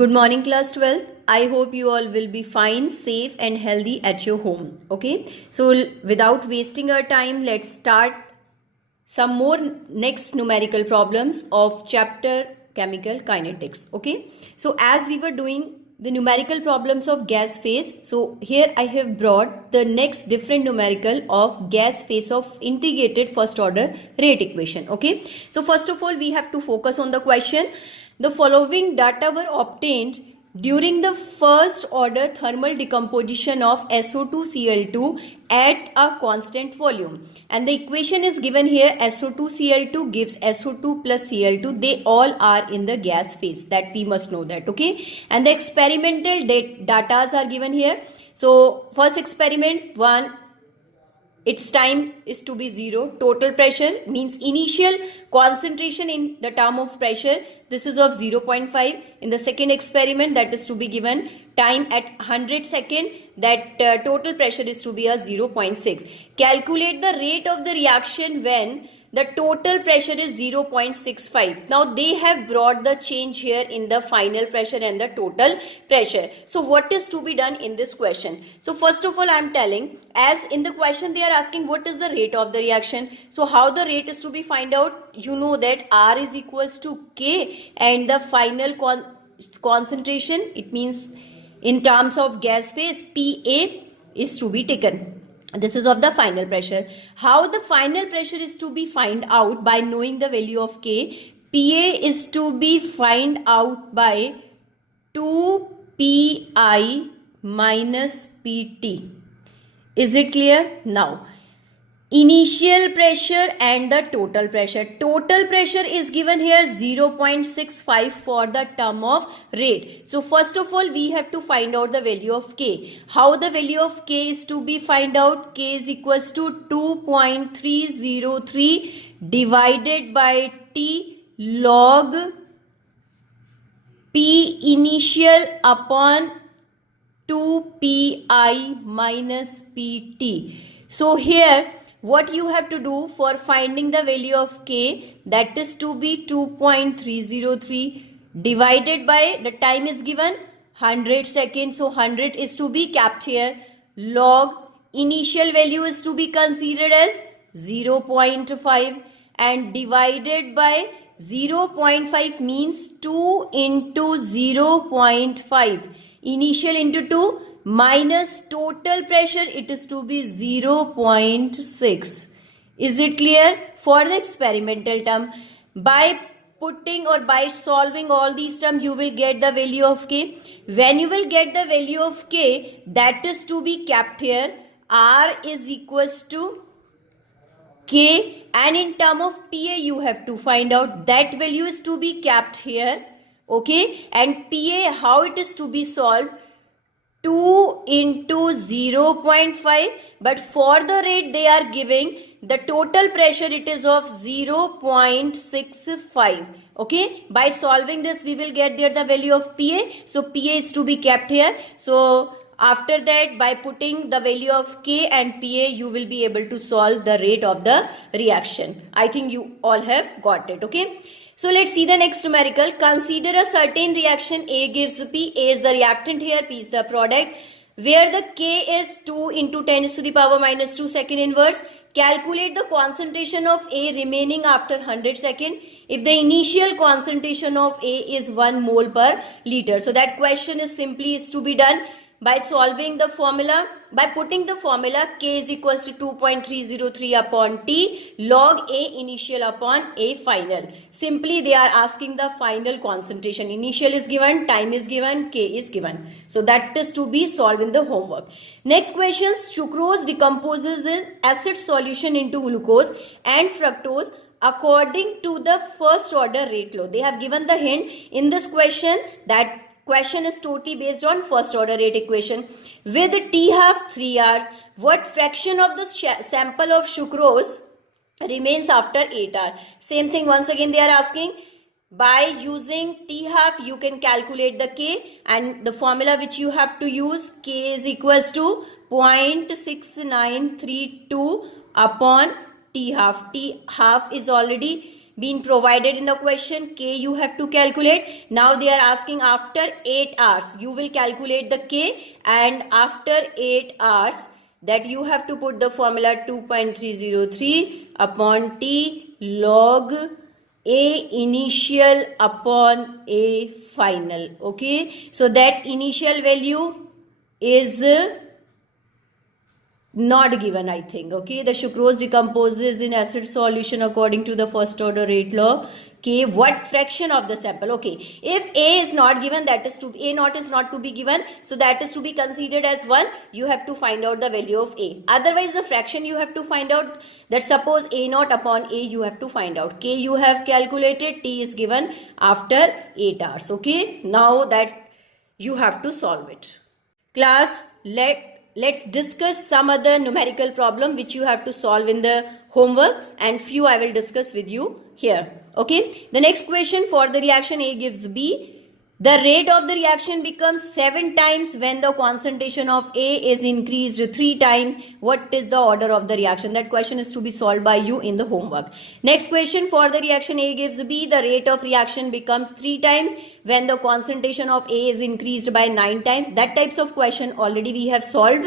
Good morning, class 12th. I hope you all will be fine, safe, and healthy at your home. Okay, so without wasting our time, let's start some more next numerical problems of chapter chemical kinetics. Okay, so as we were doing the numerical problems of gas phase, so here I have brought the next different numerical of gas phase of integrated first order rate equation. Okay, so first of all we have to focus on the question. The following data were obtained during the first order thermal decomposition of SO2Cl2 at a constant volume, and the equation is given here. SO2Cl2 gives SO2 plus Cl2. They all are in the gas phase, that we must know that. Okay, and the experimental data are given here. So first experiment 1, its time is to be 0. Total pressure means initial concentration in the term of pressure, this is of 0.5. In the second experiment, that is to be given time at 100 second, that total pressure is to be a 0.6. Calculate the rate of the reaction when the total pressure is 0.65. Now they have brought the change here in the final pressure and the total pressure. So what is to be done in this question? So first of all I am telling, as in the question they are asking what is the rate of the reaction. So how the rate is to be find out? You know that R is equals to K, and the final concentration, it means in terms of gas phase, PA is to be taken. This is of the final pressure. How the final pressure is to be find out? By knowing the value of K. PA is to be find out by 2 Pi minus Pt. Is it clear? Now, initial pressure and the total pressure. Total pressure is given here 0.65 for the term of rate. So first of all we have to find out the value of K. How the value of K is to be find out? K is equals to 2.303 divided by T log P initial upon 2 Pi minus Pt. So here what you have to do for finding the value of K, that is to be 2.303 divided by, the time is given 100 seconds, so 100 is to be kept here, log initial value is to be considered as 0.5 and divided by 0.5 means 2 into 0.5, initial into 2 minus total pressure, it is to be 0.6. Is it clear? For the experimental term, by putting or by solving all these terms you will get the value of K. When you will get the value of K, that is to be kept here. R is equals to K, and in term of PA you have to find out, that value is to be kept here. Okay, and PA, how it is to be solved? 2 into 0.5, but for the rate they are giving the total pressure, it is of 0.65. Okay, by solving this we will get there the value of PA. So PA is to be kept here. So after that, by putting the value of K and PA, you will be able to solve the rate of the reaction. I think you all have got it. Okay, so let's see the next numerical. Consider a certain reaction A gives P. A is the reactant here, P is the product, where the K is 2 into 10 to the power minus 2 second inverse. Calculate the concentration of A remaining after 100 second if the initial concentration of A is 1 mole per liter. So that question is simply is to be done by solving the formula, by putting the formula K is equals to 2.303 upon T log A initial upon A final. Simply they are asking the final concentration. Initial is given, time is given, K is given. So that is to be solved in the homework. Next question, sucrose decomposes in acid solution into glucose and fructose according to the first order rate law. They have given the hint in this question that question is totally based on first order rate equation. With T half 3 hours, what fraction of the sample of sucrose remains after 8 hours? Same thing once again they are asking. By using T half you can calculate the K, and the formula which you have to use, K is equals to 0.6932 upon T half. T half is already been provided in the question. K you have to calculate. Now they are asking after 8 hours you will calculate the K, and after 8 hours that you have to put the formula 2.303 upon T log A initial upon A final. Okay, so that initial value is not given, I think. Okay, the sucrose decomposes in acid solution according to the first order rate law. Okay, what fraction of the sample? Okay, if A is not given, that is to A naught is not to be given, so that is to be considered as 1. You have to find out the value of A. Otherwise the fraction you have to find out, that suppose A naught upon A you have to find out. K you have calculated, T is given after 8 hours. Okay, now that you have to solve it. Class, let's discuss some other numerical problem which you have to solve in the homework, and few I will discuss with you here. Okay, the next question, for the reaction A gives B, the rate of the reaction becomes 7 times when the concentration of A is increased 3 times. What is the order of the reaction? That question is to be solved by you in the homework. Next question, for the reaction A gives B, the rate of reaction becomes 3 times when the concentration of A is increased by 9 times. That types of question already we have solved.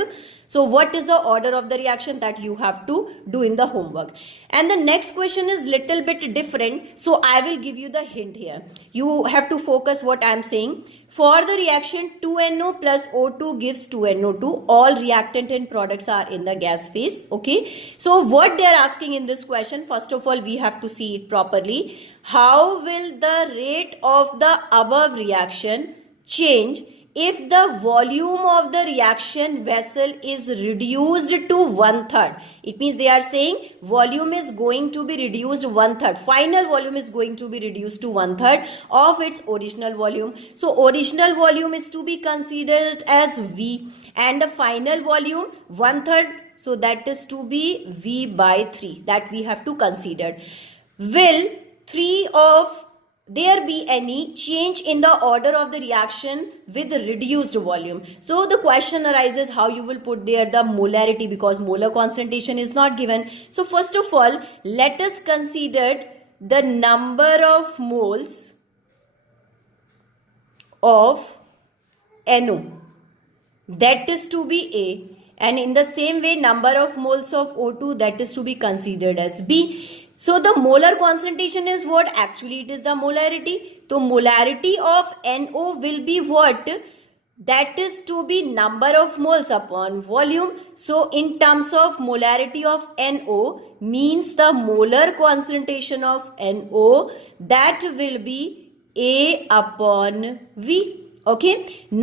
So what is the order of the reaction? That you have to do in the homework. And the next question is little bit different, so I will give you the hint here. You have to focus what I am saying. For the reaction 2NO plus O2 gives 2NO2. All reactant and products are in the gas phase. Okay, so what they are asking in this question, first of all we have to see it properly. How will the rate of the above reaction change if the volume of the reaction vessel is reduced to 1/3? It means they are saying volume is going to be reduced 1/3. Final volume is going to be reduced to 1/3 of its original volume. So original volume is to be considered as V, and the final volume 1/3. So that is to be V by 3. That we have to consider. Will 3 of there be any change in the order of the reaction with reduced volume? So the question arises how you will put there the molarity, because molar concentration is not given. So first of all, let us consider the number of moles of NO, that is to be A, and in the same way number of moles of O2, that is to be considered as B. So the molar concentration is what? Actually it is the molarity. So molarity of NO will be what? That is to be number of moles upon volume. So in terms of molarity of NO means the molar concentration of NO, that will be A upon V. Okay,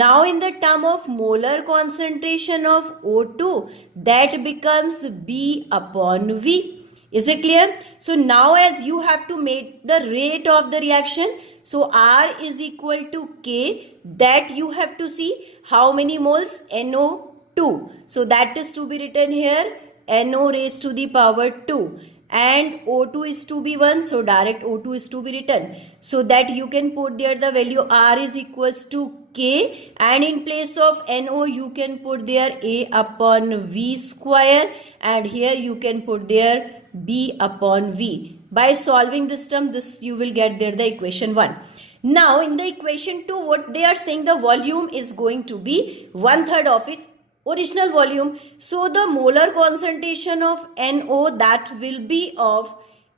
now in the term of molar concentration of O2, that becomes B upon V. Is it clear? So now as you have to make the rate of the reaction, so R is equal to K, that you have to see how many moles? NO2. So that is to be written here NO raised to the power 2, and O2 is to be 1, so direct O2 is to be written. So that you can put there the value R is equals to K, and in place of NO you can put there A upon V square, and here you can put there B upon V. By solving this term, this you will get there the equation 1. Now in the equation 2, what they are saying, the volume is going to be 1/3 of its original volume. So the molar concentration of NO, that will be of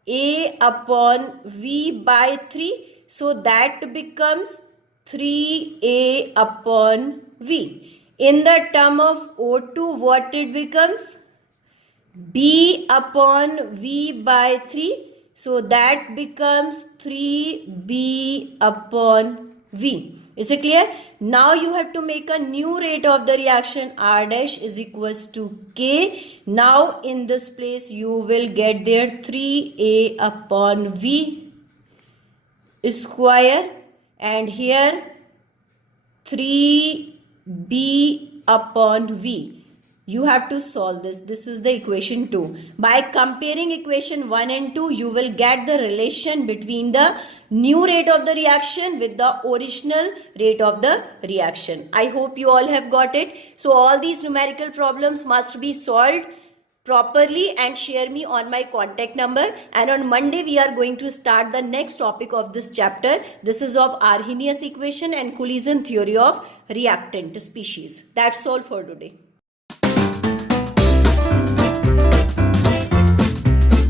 A upon V by 3. So that becomes 3A upon V. In the term of O2, what it becomes? B upon V by 3. So that becomes 3B upon V. Is it clear? Now you have to make a new rate of the reaction. R dash is equals to K. Now in this place you will get there 3A upon V square, and here 3B upon V. You have to solve this. This is the equation 2. By comparing equation 1 and 2, you will get the relation between the new rate of the reaction with the original rate of the reaction. I hope you all have got it. So all these numerical problems must be solved properly and share me on my contact number. And on Monday we are going to start the next topic of this chapter. This is of Arrhenius equation and collision theory of reactant species. That's all for today.